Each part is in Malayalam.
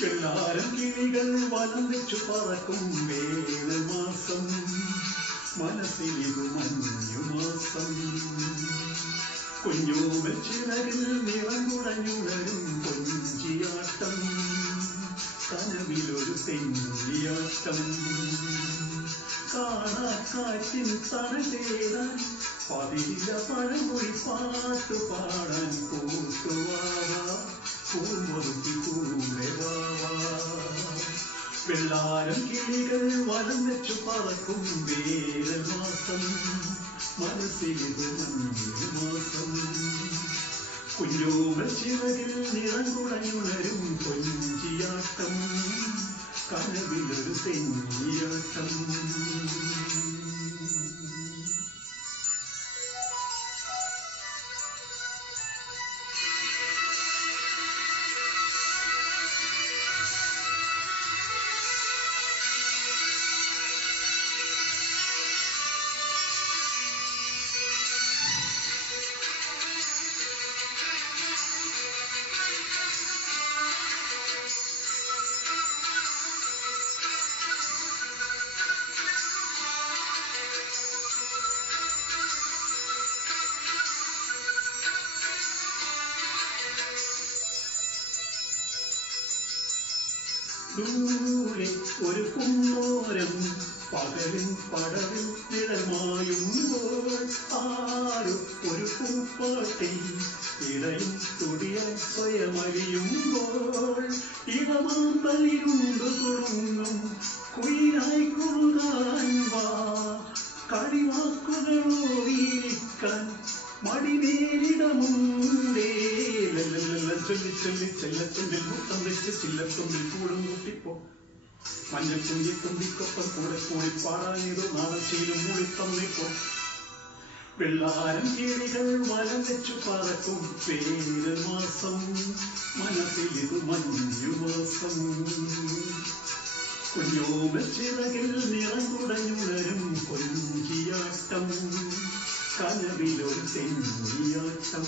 വെള്ളാരം കിളികൾ വലം വെച്ചു പറക്കും വേനൽ മാസം, മനസ്സിലിതു മഞ്ഞുമാസം. കുഞ്ഞോമൽ ചിറകിൽ നിറം കുടഞ്ഞുണരും കൊഞ്ചിയാട്ടം, കനവിലൊരു തെന്നിയാട്ടം. കാണാക്കാറ്റിൻ തണൽ തേടാൻ പതിരില്ല പഴമൊഴി പാട്ടു പാടാൻ കൂട്ടുവാവാ, പൂമൊരുക്കി കൂടെ വാവാ. വെള്ളാരം കിളികൾ വലം വെച്ചു പറക്കും വേനൽ മാസം, മനസ്സിലിതു മഞ്ഞുമാസം. കുഞ്ഞോമൽ ചിറകിൽ നിറം കുടഞ്ഞുണരും കൊഞ്ചിയാട്ടം, കനവിലൊരു തെന്നിയാട്ടം. ദൂരെ ഒരു കുന്നോരം പകലിൻ പടവിൽ നിഴമായുമ്പോൾ, ആരോ ഒരു പൂപ്പാട്ടിൽ ഇടയും തുടിയായി സ്വയമറിയുമ്പോൾ, ഇടമാമ്പലിരുണ്ടു തുടങ്ങും കുയിലായി കുറുകാൻ വാ. കളിവാക്കുകളോടിയിരിക്കാൻ മടിമേലിടമുണ്ടേ. ചൊല്ലി ചൊല്ലി ചെല്ലത്തുമ്പിൽ മുത്തം വെച്ച് ചില്ലത്തുമ്പിൽ കൂടും കൂട്ടിപ്പോ. മഞ്ഞൾ കുഞ്ഞി തുമ്പിക്കൊപ്പം കൂടെ കൂടി പാടാനിതു നാളച്ചയിലും മൂടിത്തന്നിപ്പോ. വെള്ളാരം കിളികൾ വലം വെച്ചു പറക്കും വേനൽ മാസം, മനസ്സിലിതു മഞ്ഞുമാസം. കുഞ്ഞോമൽ ചിറകിൽ നിറം കുടഞ്ഞുണരും കൊഞ്ചിയാട്ടം, കനവിലൊരു തെന്നിയാട്ടം.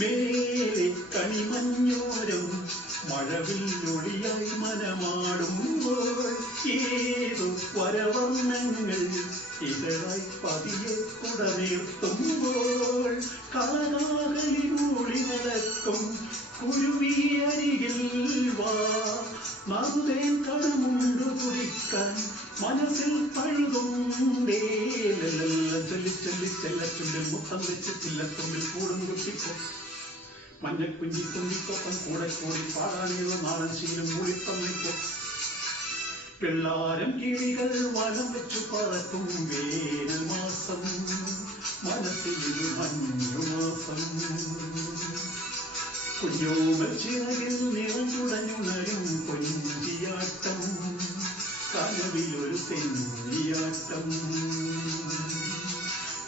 മേലെ കണിമഞ്ഞോരം മഴവില്ലൊളിയായി മനമാടുമ്പോൾ, ഏതോ വരവർണ്ണങ്ങൾ ഇതളായി പതിയെ കുടനീർത്തുമ്പോൾ, കളകാകളിലൂളി നടക്കും കുരുവിയരികിൽ വാ. നറുതേൻ കടമുണ്ടു കുടിക്കാൻ മനസ്സിൽ പഴുതുണ്ടേ. ചൊല്ലി ചൊല്ലി ചെല്ലത്തുമ്പിൽ മുത്തം വെച്ച് ചില്ലത്തുമ്പിൽ കൂടും കുട്ടിപ്പോ. മഞ്ഞക്കുഞ്ഞി തുമ്പിക്കൊപ്പം കൂടെ കൂടി പാടാനിയോ നാടൻ ശീലം മൂടിത്തന്നിപ്പോ. വെള്ളാരം കിളികൾ വലം വെച്ചു പറക്കും വേനൽ മാസം, മനസ്സിലിരു മഞ്ഞുമാസം. കുഞ്ഞോമൽ ചിറകിൽ നിറം കുടഞ്ഞുണരും കൊഞ്ചിയാട്ടം, കനവിലൊരു തെന്നിയാട്ടം.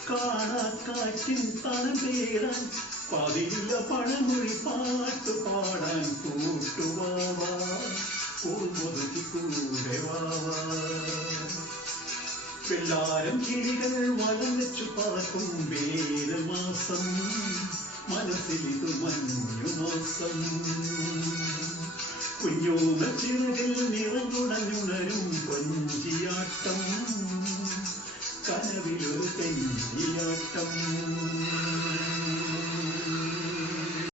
കാണാക്കാറ്റിൻ തണൽ തേടാൻ പതിരില്ല പഴമൊഴി പാട്ടു പാടാൻ കൂട്ടുവാവാ, പൂമൊരുക്കി കൂടെ വാവാ. വെള്ളാരം കിളികൾ വലം വെച്ചു പറക്കും വേനൽ മാസം, മനസ്സിലിതു മഞ്ഞുമാസം. കുഞ്ഞോമൽ ചിറകിൽ നിറം കുടഞ്ഞുണരും കൊഞ്ചിയാട്ടം, കനവിലൊരു തെന്നിയാട്ടം.